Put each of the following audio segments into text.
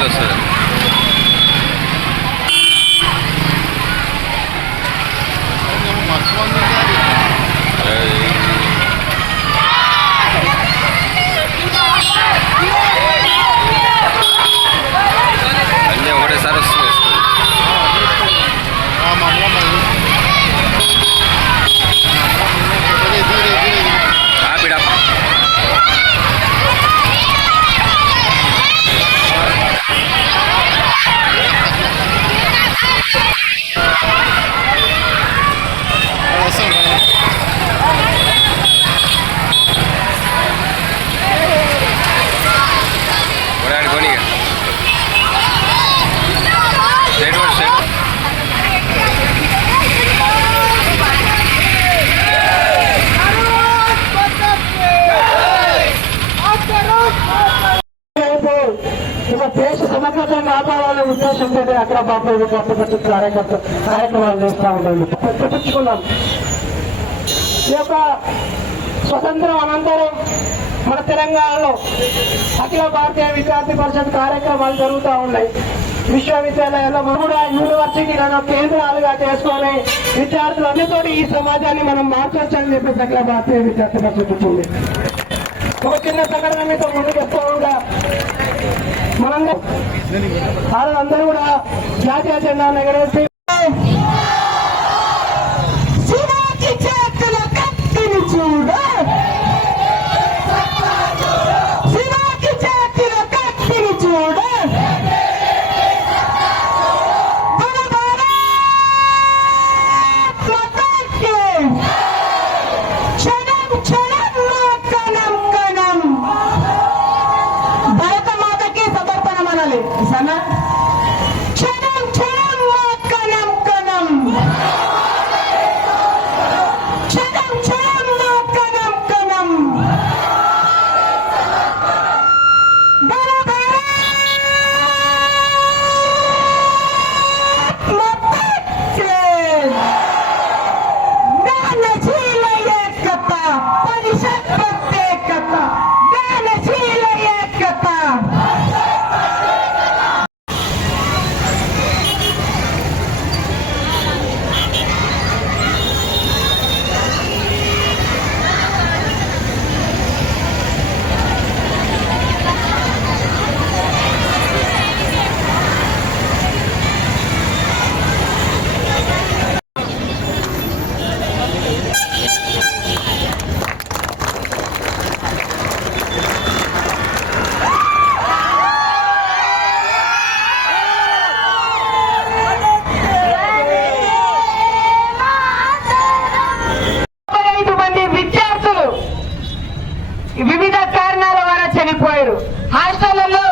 Smell వస్తుంది అన్నీ ఒకటేసారి వస్తుంది చేయాలనే అక్కడ బాబు గొప్ప గొప్ప కార్యకర్త కార్యక్రమాలు చేస్తూ ఉంటాను చెప్పించుకున్నాం ఈ యొక్క స్వతంత్రం అనంతరం మన తెలంగాణలో అఖిల భారతీయ విద్యార్థి పరిషత్ కార్యక్రమాలు జరుగుతూ ఉన్నాయి. విశ్వవిద్యాలయాల్లో మనం కూడా యూనివర్సిటీలను కేంద్రాలుగా చేసుకొని విద్యార్థులందరితో ఈ సమాజాన్ని మనం మార్చొచ్చు అని చెప్పేసి అఖిల భారతీయ విద్యార్థి పరిషత్ చెప్తుంది ఒక చిన్న సంఘటన మీతో ముందు చెప్తూ ఉంటా మనం అందరూ కూడా జాతీయ జెండా ఎగరేసి semana వివిధ కారణాల వల్ల చనిపోయారు. హాస్టళ్ళలో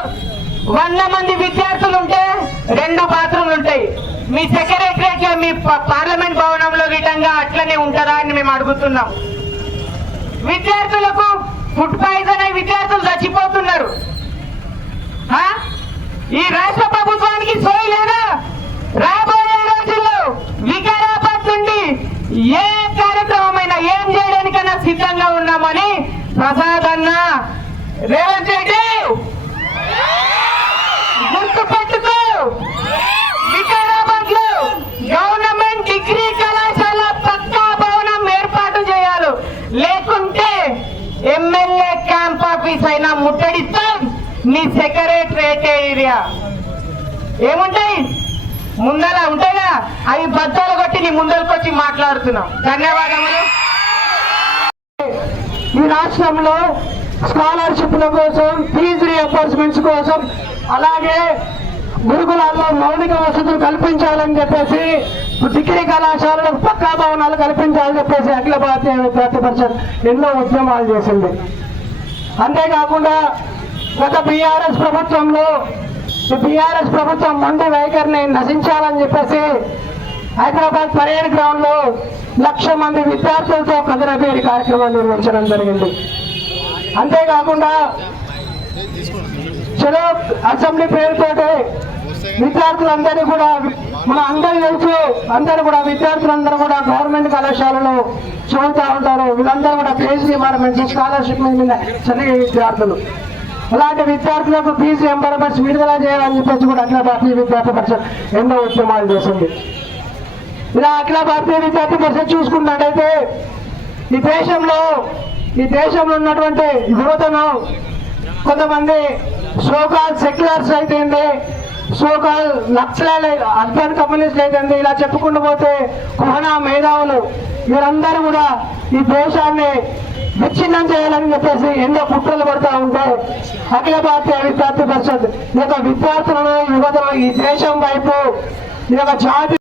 వంద మంది విద్యార్థులు ఉంటే రెండు బాత్రూమ్లు ఉంటాయి. మీ సెక్రటరియట్లో మీ ప- పార్లమెంట్ భవనంలో విధంగా అట్లనే ఉంటుందా అని మేము అడుగుతున్నాం. విద్యార్థులకు ఫుడ్ పాయిజన్ అయి విద్యార్థులు చచ్చిపోతున్నారు. ఆ? ఈ రాష్ట్ర ప్రభుత్వానికి సోయి లేదా? రాబోయే రోజుల్లో వికారాబాద్ నుండి ఏ కార్యక్రమమైనా ఏం చేయడానికైనా సిద్ధంగా ఉన్నామని ప్రసాద్ అన్న రేవంత్ రెడ్డి క్యాంప్ అయినా ముట్టడిస్తాం మీ సెక్రటరేట్ ఏరియా. ఏముంటాయి? ముందర ఉంటాయిగా అవి బద్దలు కొట్టి నీ ముందరకు వచ్చి మాట్లాడుతున్నాం. ధన్యవాదములు. ఈ రాష్ట్రంలో స్కాలర్షిప్ల కోసం ఫీజు రియంబర్స్మెంట్స్ కోసం అలాగే గురుకులాల్లో మౌలిక వసతులు కల్పించాలని చెప్పేసి డిగ్రీ కళాశాలకు పక్కా భవనాలు కల్పించాలని చెప్పేసి అఖిల భారతీయ విద్యార్థి పరిషత్ ఎన్నో ఉద్యమాలు చేసింది. అంతేకాకుండా గత బీఆర్ఎస్ ప్రభుత్వంలో ఈ బీఆర్ఎస్ ప్రభుత్వం మొండి వైఖరిని నశించాలని చెప్పేసి హైదరాబాద్ పరేడ్ గ్రౌండ్లో లక్ష మంది విద్యార్థులతో కథనపేరి కార్యక్రమం నిర్వహించడం జరిగింది. అంతేకాకుండా చలో అసెంబ్లీ పేరుతోటి విద్యార్థులందరినీ కూడా మన అందరూ తెలుసు అందరూ కూడా విద్యార్థులందరూ కూడా గవర్నమెంట్ కళాశాలలో చదువుతూ ఉంటారు. వీళ్ళందరూ కూడా ఫీజు రిమార్మెంట్స్ స్కాలర్షిప్ మీద చదివే విద్యార్థులు. అలాంటి విద్యార్థులకు ఫీజు ఎంబర్మెంట్స్ విడుదల చేయాలని చెప్పేసి కూడా అఖిల భారతీయ విద్యార్థి పరిషత్ ఎన్నో ఉద్యమాలు చేసింది. ఇలా అఖిల భారతీయ విద్యార్థి పరిషత్ చూసుకున్నట్టయితే ఈ దేశంలో ఈ దేశంలో ఉన్నటువంటి యువతను కొంతమంది సోకాల్ సెక్యులర్స్ అయితే so call naxalite urban communist లేదండి ఇలా చెప్పుకుంటూ పోతే కుహనా మేధావులు వీరందరూ కూడా ఈ దేశాన్ని విచ్ఛిన్నం చేయాలని చెప్పేసి ఎన్నో కుట్రలు పడుతూ ఉంటే అఖిల భారతీయ విద్యార్థి పరిషత్ ఈ యొక్క విద్యార్థులను యువతను ఈ దేశం వైపు ఈ యొక్క జాతి